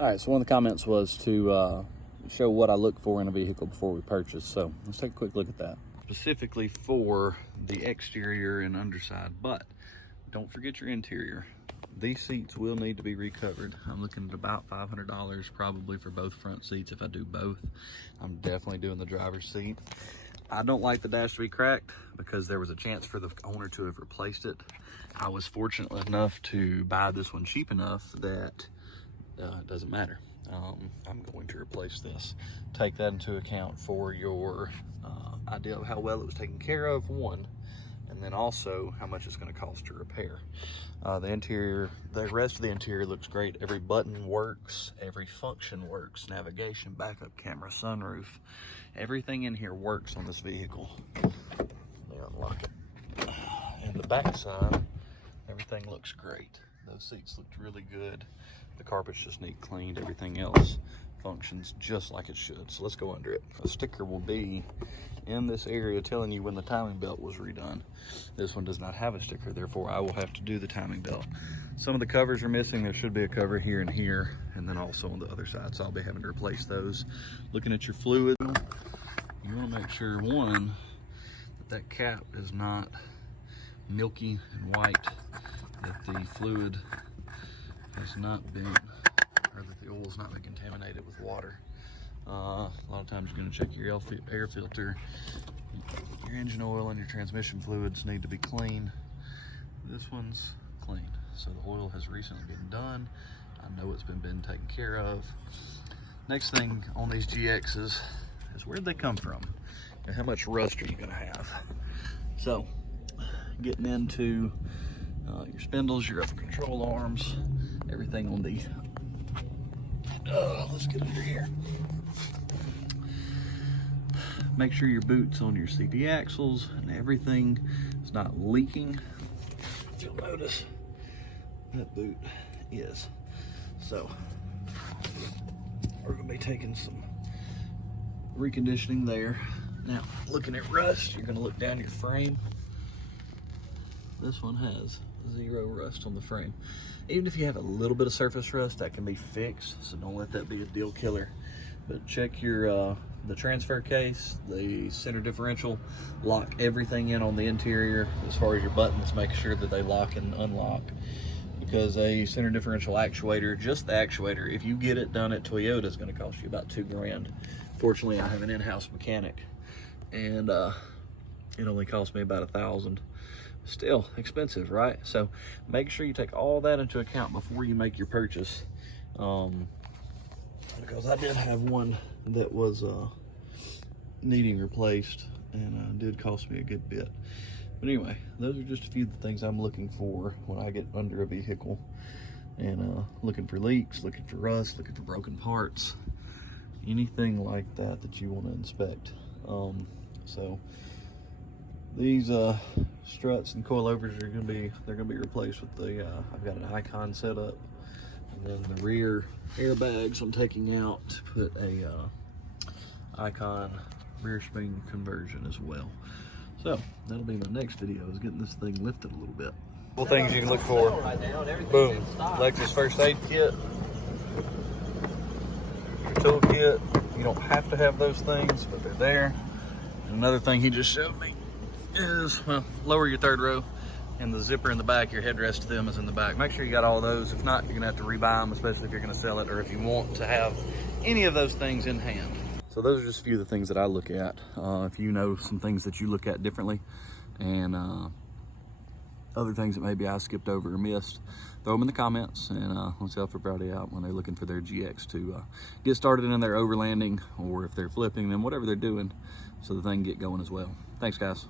All right, so one of the comments was to show what I look for in a vehicle before we purchase. So let's take a quick look at that. Specifically for the exterior and underside, but don't forget your interior. These seats will need to be recovered. I'm looking at about $500 probably for both front seats if I do both. I'm definitely doing the driver's seat. I don't like the dash to be cracked because there was a chance for the owner to have replaced it. I was fortunate enough to buy this one cheap enough that it doesn't matter. I'm going to replace this. Take that into account for your idea of how well it was taken care of, one, and then also how much it's going to cost to repair. The interior, the rest of the interior looks great. Every button works, every function works, navigation, backup camera, sunroof, everything in here works on this vehicle. Let me unlock it. And the back side, everything looks great. Those seats looked really good. The carpets just need cleaned. Everything else functions just like it should. So let's go under it. A sticker will be in this area telling you when the timing belt was redone. This one does not have a sticker, therefore I will have to do the timing belt. Some of the covers are missing. There should be a cover here and here, and then also on the other side, so I'll be having to replace those. Looking at your fluid, you want to make sure, one, that cap is not milky and white, that the fluid has not been, or that the oil's not been contaminated with water. A lot of times you're going to check your air filter. Your engine oil and your transmission fluids need to be clean. This one's clean, so the oil has recently been done. I know it's been taken care of. Next thing on these GXs is where'd they come from and how much rust are you going to have. So getting into your spindles, your upper control arms, everything on the let's get under here. Make sure your boot's on your CD axles and everything is not leaking. You'll notice that boot is. So we're going to be taking some reconditioning there. Now, looking at rust, you're going to look down your frame. This one has 0 rust on the frame. Even if you have a little bit of surface rust, that can be fixed, so don't let that be a deal killer. But check your the transfer case, the center differential, lock everything in on the interior as far as your buttons, make sure that they lock and unlock, because a center differential actuator, just the actuator, if you get it done at Toyota, is going to cost you about $2 grand. Fortunately, I have an in-house mechanic, and it only cost me about $1,000. Still expensive, right? So make sure you take all that into account before you make your purchase, because I did have one that was needing replaced, and did cost me a good bit. But anyway, those are just a few of the things I'm looking for when I get under a vehicle, and looking for leaks, looking for rust, looking for broken parts, anything like that that you want to inspect. So these struts and coilovers are going to be, they're going to be replaced with the I've got an Icon set up, and then the rear airbags I'm taking out to put a Icon rear spring conversion as well. So that'll be my next video, is getting this thing lifted a little bit. Couple things you can look for. Boom, Lexus first aid kit, your tool kit. You don't have to have those things, but they're there. And another thing he just showed me is, well, lower your third row, and the zipper in the back, your headrest to them is in the back. Make sure you got all those. If not, you're gonna have to rebuy them, especially if you're gonna sell it, or if you want to have any of those things in hand. So those are just a few of the things that I look at. If you know some things that you look at differently, and other things that maybe I skipped over or missed, throw them in the comments, and let's help everybody out when they're looking for their GX to get started in their overlanding, or if they're flipping them, whatever they're doing, so the thing can get going as well. Thanks, guys.